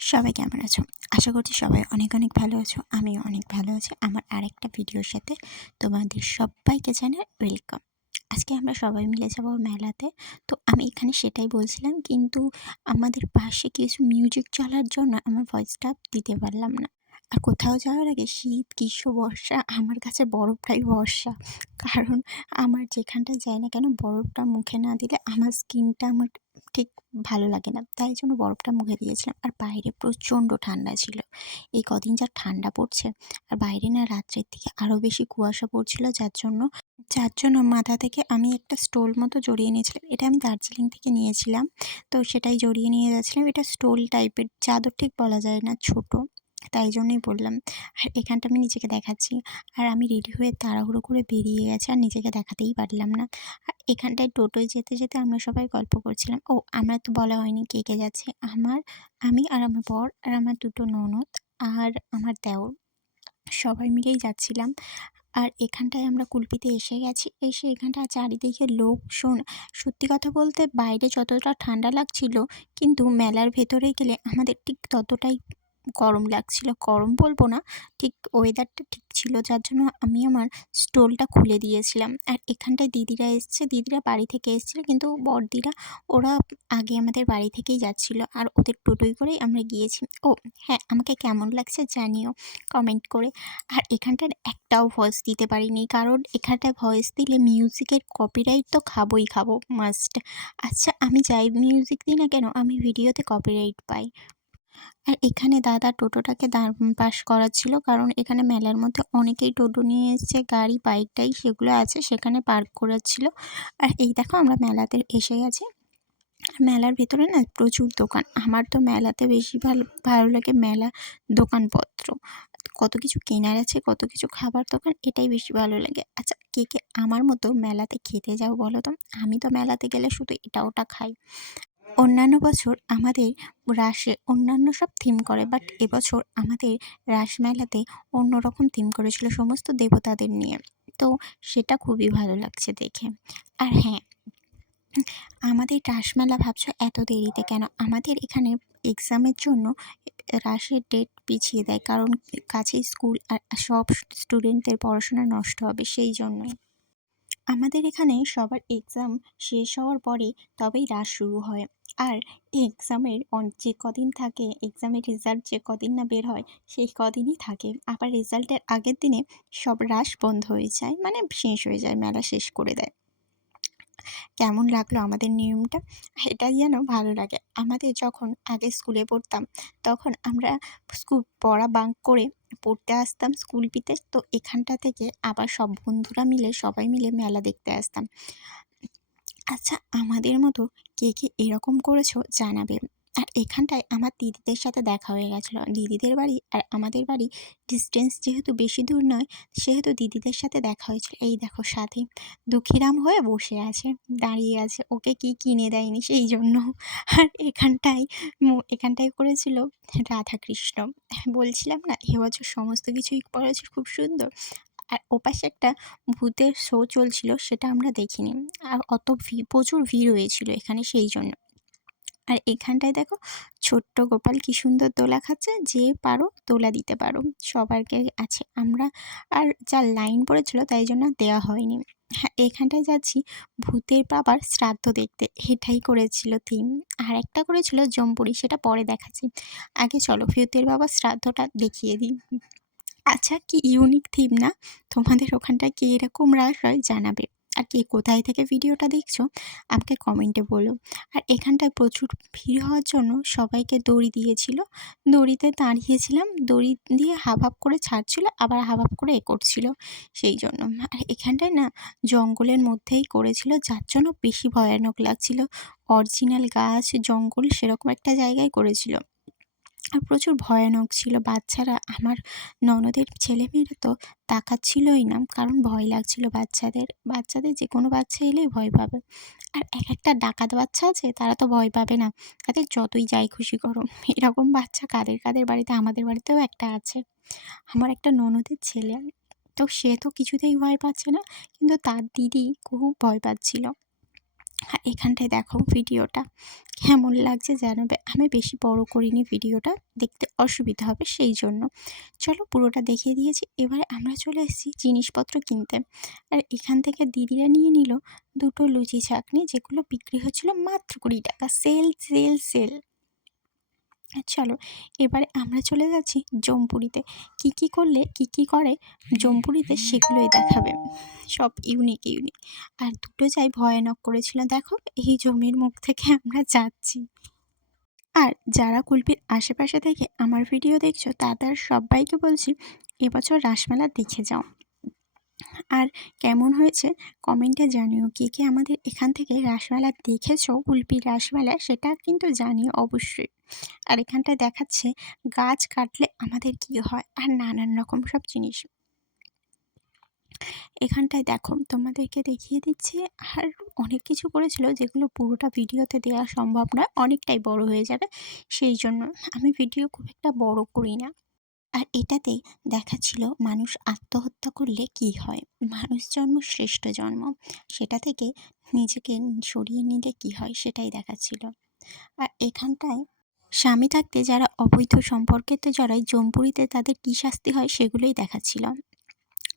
সবাই কেমন আছো? আশা করছি সবাই অনেক অনেক ভালো আছো, আমিও অনেক ভালো আছি। আমার আরেকটা ভিডিওর সাথে তোমাদের সবাইকে জানাই ওয়েলকাম। আজকে আমরা সবাই মিলে যাব মেলাতে। তো আমি এখানে সেটাই বলছিলাম, কিন্তু আমাদের পাশে কিছু মিউজিক চলার জন্য আমার ভয়েসটা দিতে পারলাম না। আর কোথাও যাওয়ার আগে শীত, গ্রীষ্ম, বর্ষা, আমার কাছে বরফটাই বর্ষা। কারণ আমার যেখানটায় যাই না কেন, বরফটা মুখে না দিলে আমার স্কিনটা আমার ঠিক ভালো লাগে না। তাই জন্য বরফটা মুখে দিয়েছিলাম। আর বাইরে প্রচণ্ড ঠান্ডা ছিল। এই কদিন যা ঠান্ডা পড়ছে, আর বাইরে না রাত্রের দিকে আরও বেশি কুয়াশা পড়ছিল, যার জন্য যার জন্য মাথা থেকে আমি একটা স্টোল মতো জড়িয়ে নিয়েছিলাম। এটা আমি দার্জিলিং থেকে নিয়েছিলাম। তো সেটাই জড়িয়ে নিয়ে যাচ্ছিলাম। এটা স্টোল টাইপের, চাদর ঠিক বলা যায় না, ছোট। তাই জন্যই বললাম, আর এখানটা আমি নিজেকে দেখাচ্ছি। আর আমি রেডি হয়ে তাড়াহুড়ো করে বেরিয়ে গেছি আর নিজেকে দেখাতেই পারলাম না। আর এখানটায় টোটোয় যেতে যেতে আমরা সবাই গল্প করছিলাম, ও, আমরা তো বলা হয়নি কে কে যাচ্ছে। আমার, আমি আর আমার বর আর আমার দুটো ননদ আর আমার দেওর সবাই মিলেই যাচ্ছিলাম। আর এখানটায় আমরা কুলপিতে এসে গেছি। এসে এখানটা চারিদিকে লোক, শোন, সত্যি কথা বলতে বাইরে যতটা ঠান্ডা লাগছিল, কিন্তু মেলার ভেতরে গেলে আমাদের ঠিক ততটাই গরম লাগছিল। গরম বলব না, ঠিক ওয়েদারটা ঠিক ছিল, যার জন্য আমি আমার স্টোলটা খুলে দিয়েছিলাম। আর এখানটায় দিদিরা এসছে, দিদিরা বাড়ি থেকে এসেছিল, কিন্তু বড়দিরা ওরা আগে আমাদের বাড়ি থেকেই যাচ্ছিল আর ওদের টোটোয় করেই আমরা গিয়েছি। ও হ্যাঁ আমাকে কেমন লাগছে জানিও কমেন্ট করে। আর এখানটার একটাও ভয়েস দিতে পারিনি, কারণ এখানটায় ভয়েস দিলে মিউজিকের কপিরাইট তো খাবোই খাব মাস্ট আচ্ছা আমি যাই মিউজিক দিই না কেন? আমি ভিডিওতে কপিরাইট পাই। আর এখানে দাদা টোটোটাকে দাঁড় পাশ করাচ্ছিল, কারণ এখানে মেলার মধ্যে অনেকেই টোটো নিয়ে এসছে, গাড়ি, বাইকটাই সেগুলো আছে, সেখানে পার্ক করাচ্ছিল। আর এই দেখো আমরা মেলাতে এসে গেছি। মেলার ভেতরে না প্রচুর দোকান। আমার তো মেলাতে বেশি ভালো ভালো লাগে মেলা দোকানপত্র। কত কিছু কেনার আছে, কত কিছু খাবার দোকান, এটাই বেশি ভালো লাগে। আচ্ছা কে কে আমার মতো মেলাতে খেতে যাও বলো তো? আমি তো মেলাতে গেলে শুধু এটা ওটা খাই। অন্যান্য বছর আমাদের রাসে অন্যান্য সব থিম করে বাট এবছর আমাদের রাসমেলাতে অন্য রকম থিম করেছিল সমস্ত দেবতাদের নিয়ে। তো সেটা খুবই ভালো লাগছে দেখে। আর হ্যাঁ আমাদের রাসমেলা ভাবছ এত দেরিতে কেন? আমাদের এখানে এক্সামের জন্য রাসের ডেট পিছিয়ে দেয়, কারণ কাছে স্কুল আর সব স্টুডেন্টদের পড়াশোনা নষ্ট হবে, সেই জন্যই। আমাদের এখানে সবার এক্সাম শেষ হওয়ার পরে তবেই রাস শুরু হয়। আর এক্সামের যে কদিন থাকে এক্সামের রেজাল্ট যে কদিন না বের হয়, সেই কদিনই থাকে। আবার রেজাল্টের আগের দিনে সব রাস বন্ধ হয়ে যায় মানে শেষ হয়ে যায়, মেলা শেষ করে দেয়। কেমন লাগল আমাদের নিয়মটা? এটা যেন ভালো লাগে। আমাদের যখন আগে স্কুলে পড়তাম, তখন আমরা স্কুল পড়া বাঙ্ক করে পড়তে আসতাম স্কুল পিতে। তো এখানটা থেকে আবার সব বন্ধুরা মিলে, সবাই মিলে মেলা দেখতে আসতাম। আচ্ছা আমাদের মতো কে কে এরকম করেছ জানাবে। আর এখানটায় আমার দিদিদের সাথে দেখা হয়ে গেছিল। দিদিদের বাড়ি আর আমাদের বাড়ি ডিস্টেন্স যেহেতু বেশি দূর নয়, সেহেতু দিদিদের সাথে দেখা হয়েছিল। এই দেখো সাথে দুঃখীরাম হয়ে বসে আছে, দাঁড়িয়ে আছে। ওকে কি কিনে দেয়নি সেই জন্য। আর এখানটায় এখানটায় করেছিল রাধাকৃষ্ণ। বলছিলাম না এবছর সমস্ত কিছুই করেছে খুব সুন্দর। আর ওপাশে একটা ভূতের শো চলছিল, সেটা আমরা দেখিনি। আর অত ভি, প্রচুর ভিড় হয়েছিল এখানে সেই জন্য। আর এখানটায় দেখো ছোট্ট গোপাল কি সুন্দর দোলা খাচ্ছে, যে পারো দোলা দিতে পারো সবারকে আছে আমরা। আর যা লাইন পড়েছিল তাই জন্য দেওয়া হয়নি। হ্যাঁ এখানটায় যাচ্ছি ভূতের বাবার শ্রাদ্ধ দেখতে, এটাই করেছিল থিম আর একটা করেছিল জম্পুরি, সেটা পরে দেখাচ্ছি। আগে চলো ভূতের বাবার শ্রাদ্ধটা দেখিয়ে দিই। আচ্ছা কি ইউনিক থিম না? তোমাদের ওখানটায় কি এরকম রাস হয় জানাবে। আর কে কোথায় থেকে ভিডিওটা দেখছ, আমাকে কমেন্টে বলো। আর এখানটায় প্রচুর ভিড় হওয়ার জন্য সবাইকে দড়ি দিয়েছিল। দড়িতে দাঁড়িয়েছিলাম, দড়ি দিয়ে হাফ করে ছাড়ছিল, আবার হাফ করে এ করছিল সেই জন্য। আর এখানটায় না জঙ্গলের মধ্যেই করেছিল, যার জন্য বেশি ভয়ানক লাগছিল। অরিজিনাল গাছ, জঙ্গল সেরকম একটা জায়গায় করেছিল। আর প্রচুর ভয়ানক ছিল। বাচ্চারা, আমার ননদের ছেলেমেয়েরা তো তাকাচ্ছিলই না, কারণ ভয় লাগছিল বাচ্চাদের। বাচ্চাদের যে কোনো বাচ্চা এলেই ভয় পাবে। আর এক একটা ডাকাত বাচ্চা আছে, তারা তো ভয় পাবে না। তাদের যতই যাই খুশি করো। এরকম বাচ্চা কাদের কাদের বাড়িতে? আমাদের বাড়িতেও একটা আছে। আমার একটা ননদের ছেলে, তো সে তো কিছুতেই ভয় পাচ্ছে না, কিন্তু তার দিদি খুব ভয় পাচ্ছিল। এখানটায় দেখো ভিডিওটা। কেমন লাগছে জানাবে। আমি বেশি বড় করিনি ভিডিওটা, দেখতে অসুবিধা হবে সেই জন্য। চলো পুরোটা দেখিয়ে দিয়েছি। এবারে আমরা চলে এসেছি জিনিসপত্র কিনতে। আর এখান থেকে দিদিরা নিয়ে নিল দুটো লুচি চাটনি যেগুলো বিক্রি হচ্ছিল মাত্র কুড়ি টাকা। Sale sale sale. চলো। এবারে আমরা চলে যাচ্ছি জমপুরিতে। কি কি করলে, কি কি করে জমপুরিতে সেগুলোই দেখাবে। সব ইউনিক ইউনিক আর দুটো যাই ভয়ানক করেছিল, দেখো, এই জমির মুখ থেকে আমরা যাচ্ছি। আর যারা কুলপির আশেপাশে থেকে আমার ভিডিও দেখছ, তাদের সবাইকে বলছি, এবছর রাসমেলা দেখে যাও। আর কেমন হয়েছে কমেন্টে জানিও কে কে আমাদের এখান থেকে রাসমেলা দেখেছ, কুলপির রাসমেলা, সেটা কিন্তু জানিও অবশ্যই। আর এখানটায় দেখাচ্ছে গাছ কাটলে আমাদের কি হয়? আর নানান রকম সব জিনিস। এখানটায় দেখো, তোমাদেরকে দেখিয়ে দিচ্ছি। আর অনেক কিছু করেছিল যেগুলো পুরোটা ভিডিওতে দেওয়া সম্ভব নয়, অনেকটাই বড় হয়ে যাবে সেই জন্য। আমি ভিডিও খুব একটা বড় করি না। আর এটাতে দেখাচ্ছিল মানুষ আত্মহত্যা করলে কি হয়? মানুষ জন্ম, শ্রেষ্ঠ জন্ম। সেটা থেকে নিজেকে সরিয়ে নিলে কি হয় সেটাই দেখাচ্ছিল। আর এখানটায় স্বামী থাকতে যারা অবৈধ সম্পর্কে তো যারাই জম্পুরিতে তাদের কী শাস্তি হয় সেগুলোই দেখাচ্ছিল।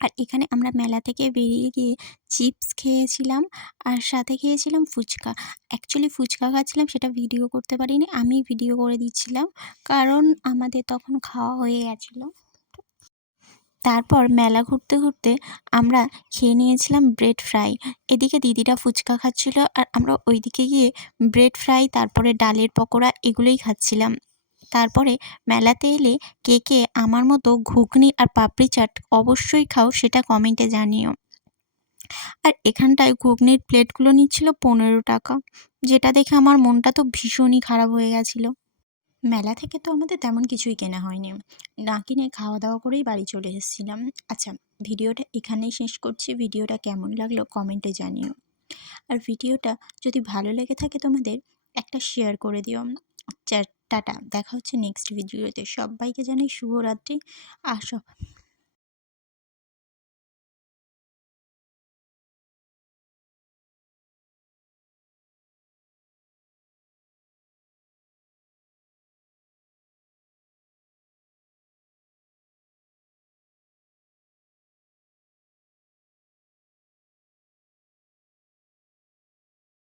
আর এখানে আমরা মেলা থেকে বেরিয়ে গিয়ে চিপস খেয়েছিলাম আর সাথে খেয়েছিলাম ফুচকা। অ্যাকচুয়ালি ফুচকা খাচ্ছিলাম, সেটা ভিডিও করতে পারিনি, আমি ভিডিও করে দিচ্ছিলাম, কারণ আমাদের তখন খাওয়া হয়ে গেছিল। তারপর মেলা ঘুরতে ঘুরতে আমরা খেয়ে নিয়েছিলাম ব্রেড ফ্রাই এদিকে দিদিরা ফুচকা খাচ্ছিল আর আমরা ওইদিকে গিয়ে ব্রেড ফ্রাই তারপরে ডালের পকোড়া এগুলোই খাচ্ছিলাম। তারপরে মেলাতে এলে কে কে আমার মতো ঘুগনি আর পাপড়ি চাট অবশ্যই খাও সেটা কমেন্টে জানিও। আর এখানটায় ঘুগনির প্লেটগুলো নিচ্ছিল পনেরো টাকা। যেটা দেখে আমার মনটা তো ভীষণই খারাপ হয়ে গেছিল। মেলা থেকে তো আমাদের তেমন কিছুই কেনা হয়নি। না কিনে খাওয়া দাওয়া করেই বাড়ি চলে এসেছিলাম। আচ্ছা ভিডিওটা এখানেই শেষ করছি। ভিডিওটা কেমন লাগল কমেন্টে জানিও। আর ভিডিওটা যদি ভালো লেগে থাকে তোমাদের, একটা শেয়ার করে দিও। টাটা। দেখা হচ্ছে নেক্সট ভিডিওতে। সবাইকে জানাই শুভরাত্রি। আর সব